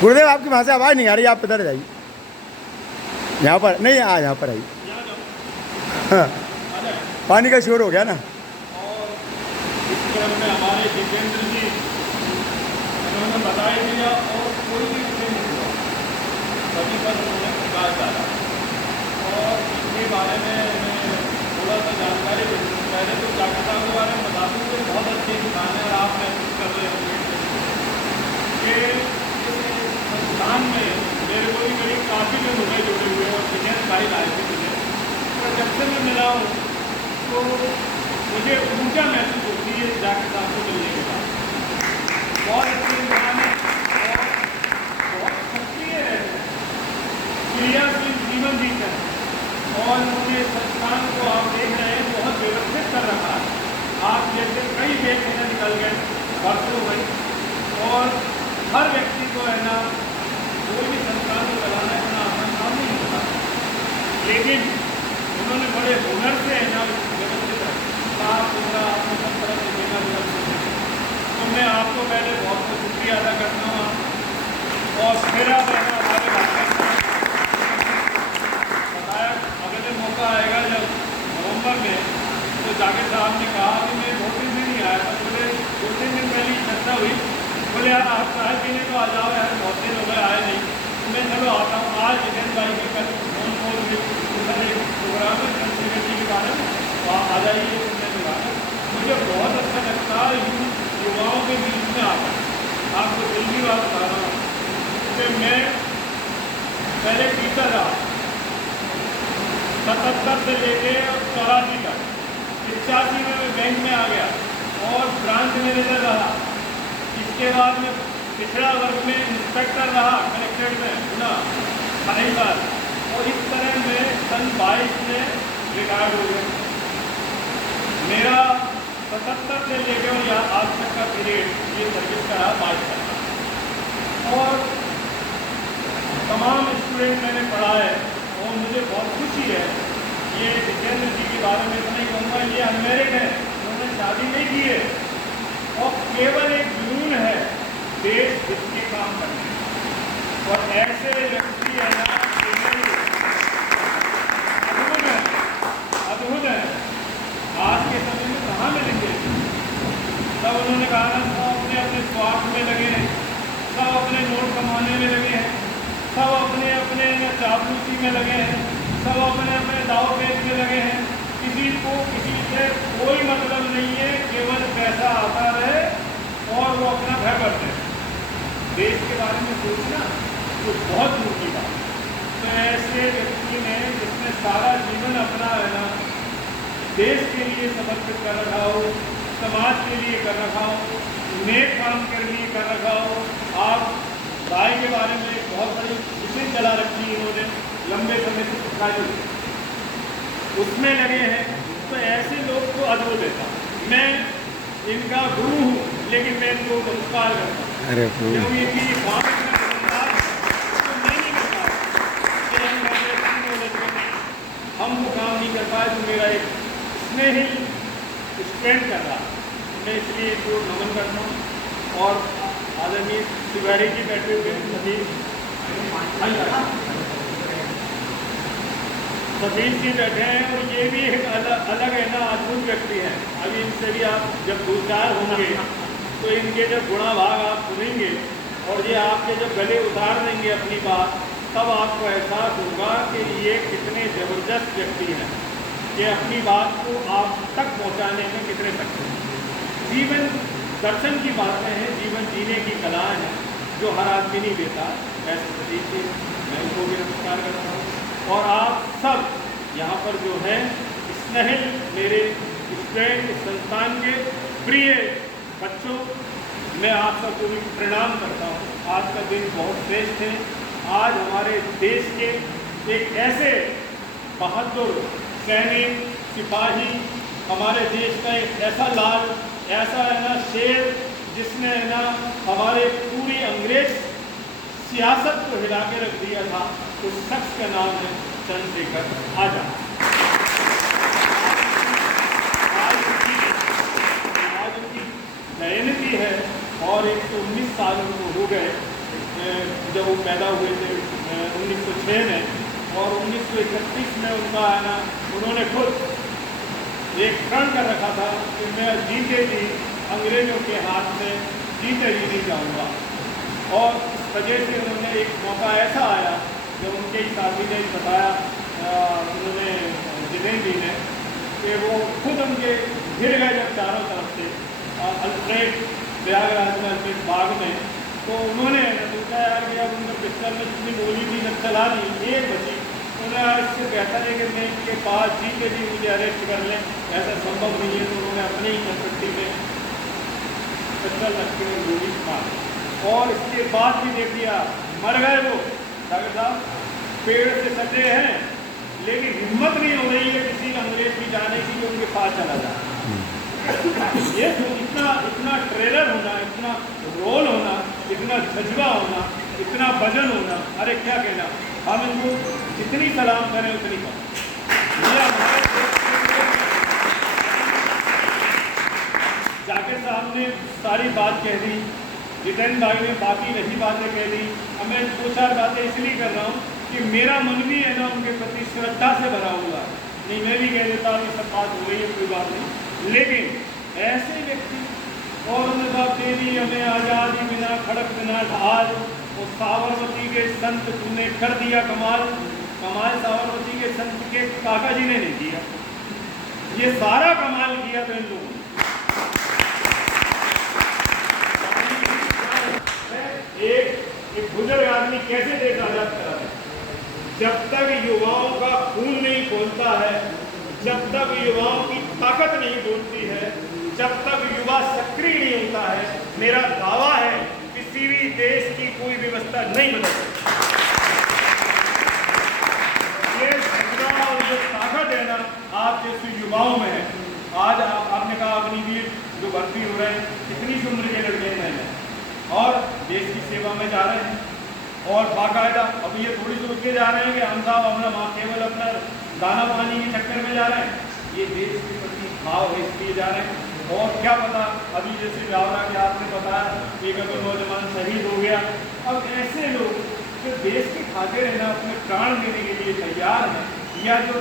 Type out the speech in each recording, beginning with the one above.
गुरुदेव आपकी वहाँ से आवाज़ नहीं आ रही, आप इधर जाइए। यहाँ पर नहीं, यहाँ पर आइए। हाँ, पानी का शोर हो गया ना। और इस क्रम में हमारे जितेंद्र जी उन्होंने बताया दिया और कोई भी विषय नहीं हुआ, सभी पर उन्होंने प्रकाश डाला। और इसके बारे में मैं थोड़ा सा जानकारी देती हूँ। पहले तो जागरूकता के बारे में बता दूँ कि बहुत अच्छी दुकान है और आप महसूस कर रहे होंगे कि इस संस्थान में मेरे को भी करीब काफ़ी लोग हुए जुड़े हुए और विजय भाई लाए थे मुझे। और जब से मैं मिला हूँ तो मुझे ऊर्जा महसूस होती है जाकर साहब को मिलने के बाद। बहुत अच्छे इंसान है और बहुत सक्रिय है, क्रियाशील जीवन जीते हैं और उन्होंने संस्थान को आप देख रहे हैं बहुत व्यवस्थित कर रखा है। आप जैसे कई व्यक्ति से निकल गए, वर्षों गई और हर व्यक्ति को है ना कोई भी संस्थान को चलाना इतना आसान काम नहीं होता, लेकिन उन्होंने बड़े हुनर से है ना व्यवस्थित है। साफ सुथरा आपने सब तरह से देखा व्यवस्थित है। तो मैं आपको पहले बहुत बहुत शुक्रिया अदा करता हूँ। और फिर आप है ना हमारे बताया अगले मौका आएगा जब नवंबर में, तो जाकिर साहब ने कहा कि मैं 2-3 दिन ही आया था। बोले 2-3 दिन पहले चर्चा हुई, बोले यार आप चाय पीने तो आ जाओ यार, बहुत दिन हो गए आए नहीं। मैं चलो आता हूँ। आज जितेंद्र भाई के कल फोन प्रोग्राम है संस्कृति के बारे में, तो आप आ जाइए सुनने के बारे में। मुझे बहुत अच्छा लगता है युवाओं के बीच में आकर। आपको दिल की बात बता रहा हूँ कि मैं पहले टीचर रहा 77 से लेके 84 तक। 85 में मैं बैंक में आ गया और ब्रांच मैनेजर रहा। इसके बाद में पिछड़ा वर्ग में इंस्पेक्टर रहा कलेक्ट्रेट में ना 2.5 साल। और इस तरह में सन 22 में रिटायर्ड हो गया। मेरा 77 से लेकर या आज तक का पीरियड ये सर्विस का रहा 22 साल। और तमाम स्टूडेंट मैंने पढ़ाए और मुझे बहुत खुशी है। ये जितेंद्र जी के बारे में इतना ही कहूँगा, ये अनमेरिड है, उन्होंने शादी नहीं की है और केवल एक जुनून है देश हित के काम करने। और ऐसे व्यक्ति है ना अद्भुत है, आज के समय में कहाँ मिलेंगे। सब उन्होंने कहा ना, सब अपने अपने स्वार्थ में लगे हैं, सब अपने नोट कमाने में लगे हैं, सब अपने अपने चापलूसी में लगे हैं, सब अपने अपने दाव पेच में लगे हैं। किसी को किसी से कोई मतलब नहीं है, केवल पैसा आता रहे और वो अपना घर करते हैं। देश के बारे में सोचना तो बहुत दूर की बात। तो ऐसे व्यक्ति ने जिसने सारा जीवन अपना है ना देश के लिए समर्पित कर रखा हो, समाज के लिए कर रखा हो, नेक काम के लिए कर रखा हो। आप राय के बारे में एक बहुत बड़ी मिशन चला रखी इन्होंने, लंबे समय से सिखाई, उसमें लगे हैं। तो ऐसे लोग को अद्भुत देता। मैं इनका गुरु हूँ, लेकिन मैं इनको नमस्कार करता हूँ। अरे क्योंकि हम वो काम नहीं कर पाए तो मेरा एक स्नेही स्टूडेंट कर रहा, मैं इसलिए इनको नमन करता हूँ। और आदरणीय तिवारी जी बैठे हुए सतीश जी बैठे हैं और ये भी एक अलग है ना अद्भुत व्यक्ति हैं। अभी इनसे भी आप जब 2-4 होंगे तो इनके जब गुणाभाग आप सुनेंगे और ये आपके जब गले उतार देंगे अपनी बात, तब आपको एहसास होगा कि ये कितने ज़बरदस्त व्यक्ति हैं, ये अपनी बात को आप तक पहुंचाने में कितने सक्षम हैं। जीवन दर्शन की बातें हैं, जीवन जीने की कलाएं हैं जो हर आदमी नहीं देता। ऐसे सतीश जी मैं उनको भी नमस्कार करता हूँ। और आप सब यहाँ पर जो हैं स्नेहिल मेरे स्टूडेंट, इस संस्थान के प्रिय बच्चों, मैं आप सबको भी प्रणाम करता हूँ। आज का दिन बहुत श्रेष्ठ है। आज हमारे देश के एक ऐसे बहादुर सैनिक सिपाही, हमारे देश का एक ऐसा लाल, ऐसा है ना शेर, जिसने है ना हमारे पूरी अंग्रेज सियासत को हिला के रख दिया था, उस शख्स का नाम है चंद्रशेखर आजाद। आज उनकी जयंती है और 119 साल उनको हो गए जब वो पैदा हुए थे 1906 में, और 1931 में उनका है ना, उन्होंने खुद एक प्रण कर रखा था कि मैं जीते जी अंग्रेज़ों के हाथ में जीते ही नहीं जाऊँगा। और इस वजह से उन्होंने एक मौका ऐसा आया जब उनके ही साथी ने बताया, उन्होंने जितेंद्र जी ने, कि वो खुद उनके घिर गए जब चारों तरफ से अल्फ्रेड प्रयागराज में अल्फ्रेड बाग में, तो उन्होंने सोचा यार कि अब उनका पिस्टल में जितनी गोली थी जब चला दी एक बची, उन्होंने यार इससे बेहतर है कि मैं इनके पास जीते जी मुझे अरेस्ट कर लें, ऐसा संभव नहीं है। तो उन्होंने अपने ही कंपट्टी में पिस्टल रख के गोली मारी, और इसके बाद भी देखिए मर गए वो डॉक्टर साहब, पेड़ से सटे हैं, लेकिन हिम्मत नहीं हो रही है किसी अंग्रेज की जाने की जो उनके पास चला जाए। ये तो इतना ट्रेलर होना, इतना रोल होना, इतना जज्बा होना, इतना वजन होना, अरे क्या कहना, हम इनको जितनी सलाम करें उतनी कम। ये हमारे जाकिर साहब ने सारी बात कह दी, जितेंद्र भाई ने बाकी रही बातें कह दी। अब मैं 2-4 बातें इसलिए कर रहा हूँ कि मेरा मन भी है ना उनके प्रति श्रद्धा से भरा हुआ। नहीं मैं भी कह देता हूँ ये सब बात हो गई है, कोई बात नहीं, लेकिन ऐसे व्यक्ति, और उन्होंने बात दे दी हमें आज़ादी बिना खड़क बिना ढाल, और साबरमती के संत तुमने कर दिया कमाल। कमाल साबरमती के संत के काका जी ने नहीं किया, ये सारा कमाल किया तो इन लोगों ने। एक बुजुर्ग आदमी कैसे देश आजाद करा है, जब तक युवाओं का खून नहीं खोलता है, जब तक युवाओं की ताकत नहीं बोलती है, जब तक युवा सक्रिय नहीं होता है, मेरा दावा है किसी भी देश की कोई व्यवस्था नहीं बदल सकती। ये जज्बा और जो ताकत है ना आप जैसे युवाओं में है। आज आपने कहा अग्निवीर जो भर्ती हो रहे हैं, कितनी सी उम्र के लड़के हैं और देश की सेवा में जा रहे हैं, और बाकायदा अभी ये थोड़ी सी रुके जा रहे हैं कि हम साहब अपना केवल अपना दाना पानी के चक्कर में जा रहे हैं, ये देश के प्रति भाव है इसलिए जा रहे हैं। और क्या पता अभी जैसे जावरा के आपने बताया एक अगर नौजवान शहीद हो गया, अब ऐसे लोग जो देश की खातिर है ना अपने प्राण देने के लिए तैयार हैं, या जो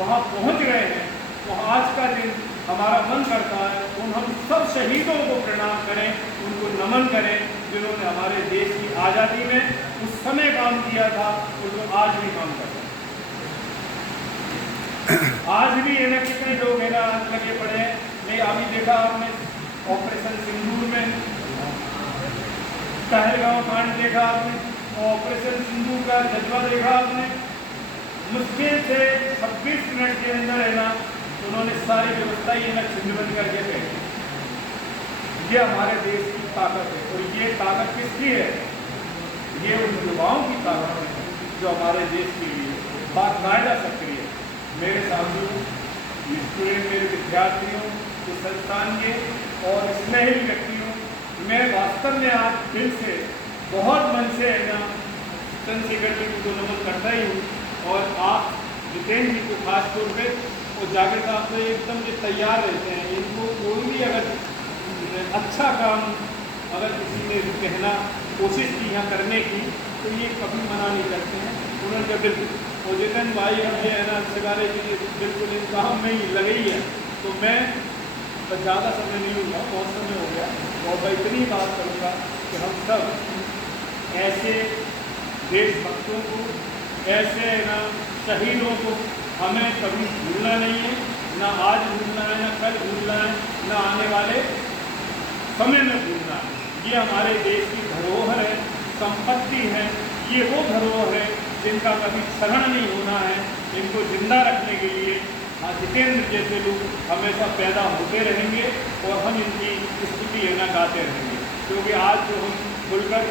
वहाँ पहुँच गए हैं, तो आज का दिन हमारा मन करता है उन हम सब शहीदों को प्रणाम करें, उनको नमन करें, जिन्होंने हमारे देश की आज़ादी में उस समय काम किया था और जो आज भी काम कर रहे हैं। आज भी है ना कितने लोग है ना लगे पड़े हैं। मैं अभी देखा आपने ऑपरेशन सिंदूर में पहलगांव कांड देखा आपने, ऑपरेशन सिंदूर का जज्बा देखा आपने। मुश्किल से 26 मिनट के अंदर है ना उन्होंने सारी व्यवस्था ये ना छिंदबंद करके फेंकी। ये हमारे देश की ताकत है, और ये ताकत किसकी है? ये उन युवाओं की ताकत है जो हमारे देश के लिए बाकायदा सक्रिय है। मेरे साथियों, स्टूडेंट, मेरे विद्यार्थियों, इस संस्थान के और स्नेही व्यक्तियों, मैं वास्तव में आज दिल से बहुत मन से है ना चंद्रशेखर जी को नमन करता ही हूँ, और आप जितेंद्र जी को खास तौर पर और जाकिर साहब तो एकदम जो तैयार रहते हैं। इनको कोई भी अगर अच्छा काम अगर किसी ने कहना कोशिश की यहाँ करने की तो ये कभी मना नहीं करते हैं। उन्होंने कहा बिल्कुल, और जितेंद्र भाई अब ये है ना सिगारे के लिए बिल्कुल इन काम में ही लगे ही है। तो मैं ज़्यादा समय नहीं लूँगा, बहुत समय हो गया, और मैं इतनी बात करूँगा कि हम सब ऐसे देशभक्तों को, ऐसे ना शहीदों को हमें कभी भूलना नहीं है, ना आज भूलना है, ना कल भूलना है, ना आने वाले समय में भूलना है। ये हमारे देश की धरोहर है, संपत्ति है। ये वो धरोहर है जिनका कभी क्षरण नहीं होना है। इनको जिंदा रखने के लिए जितेंद्र जैसे लोग हमेशा पैदा होते रहेंगे, और हम इनकी स्तुति है ना गाते रहेंगे, क्योंकि आज जो हम खुलकर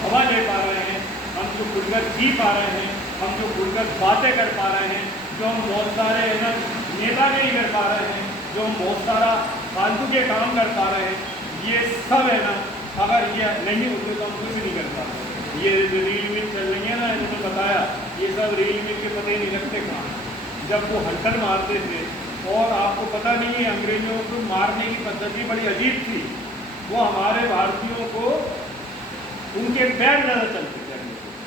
हवा ले पा रहे हैं, हम जो खुलकर जी पा रहे हैं, हम जो खुलकर बातें कर पा रहे हैं, जो हम बहुत सारे है ना नेता नहीं कर पा रहे हैं, जो हम बहुत सारा फालतू के काम कर पा रहे हैं, ये सब है ना अगर ये नहीं होते तो हम कुछ नहीं कर पाते। ये जो रील मिल चल रही है ना, इन्होंने बताया ये सब रील मिल के पता ही नहीं लगते कहाँ। जब वो हंटर मारते थे, और आपको पता नहीं है अंग्रेजों को मारने की पद्धति बड़ी अजीब थी। वो हमारे भारतीयों को उनके पैर ज़्यादा चलते थे।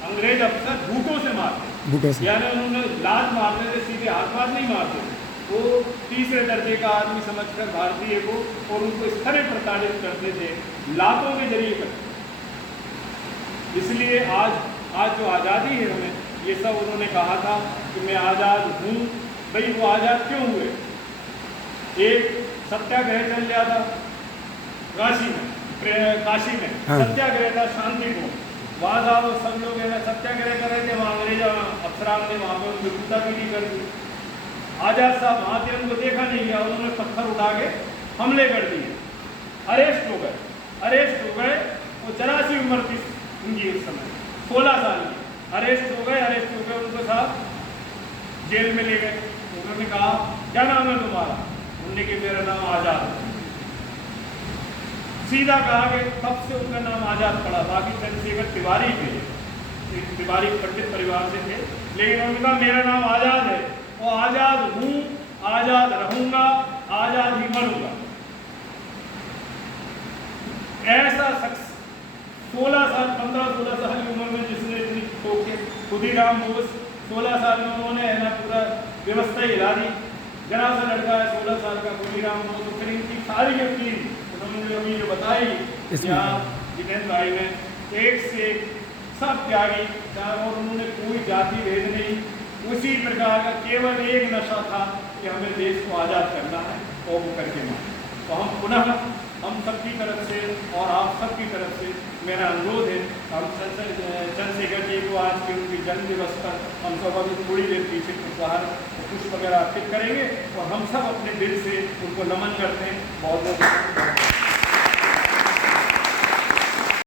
अंग्रेज अफसर बूटों से मारते, बूटों से। यानी उन्होंने लात मारते थे, सीधे हाथ नहीं मारते थे। वो तीसरे दर्जे का आदमी समझकर भारतीय को, और उनको इस तरह प्रताड़ित करते थे, लातों के जरिए करते। इसलिए आज जो आज़ादी है हमें, ये सब उन्होंने कहा था कि मैं आज़ाद हूँ। भाई वो आज़ाद क्यों हुए? एक सत्याग्रह चल गया था काशी में, हाँ। सत्याग्रह था शांतिपूर्ण। वहाँ साहब सब लोग है ना सत्याग्रह कर रहे थे, वहाँ अंग्रेज अफसरान ने वहाँ पर उनको कूटापीटी कर दी। आज़ाद साहब वहाँ थे, उनको देखा नहीं गया, उन्होंने पत्थर उठा के हमले कर दिए, अरेस्ट हो गए। वो 84 उम्र थी उनकी उस समय, 16 साल की। अरेस्ट हो गए, उनको साहब जेल में ले गए। उन्होंने कहा क्या नाम है तुम्हारा? उन्होंने कि मेरा नाम आज़ाद है। सीधा कहा कि तब से उनका नाम आज़ाद पड़ा। बाकी चंद्रशेखर तिवारी थे, तिवारी पंडित परिवार से थे, लेकिन उन्होंने कहा मेरा नाम आज़ाद है, और आज़ाद हूँ, आज़ाद रहूँगा, आज़ाद ही मरूँगा। ऐसा शख्स 15-16 साल की उम्र में जिसने इतनी ठोके, खुदीराम बोस 16 साल में उन्होंने है ना पूरा व्यवस्था ही हिला दी। जरा सा लड़का है 16 साल का खुदीराम बोस, तो फिर इनकी सारी यकीन उन्होंने अभी जो बताई यहाँ जितेंद्र भाई ने, एक से एक सब त्यागी, और उन्होंने कोई जाति भेद नहीं। उसी प्रकार का केवल एक नशा था कि हमें देश को आज़ाद करना है, और वो करके मारे। तो हम पुनः हम सबकी तरफ से और आप सबकी तरफ से मेरा अनुरोध है, हम चंद्रशेखर जी को आज के उनकी जन्म दिवस पर हम सब अभी थोड़ी देर पीछे उपहार पुष्प वगैरह अर्पित करेंगे, और हम सब अपने दिल से उनको नमन करते हैं। बहुत बहुत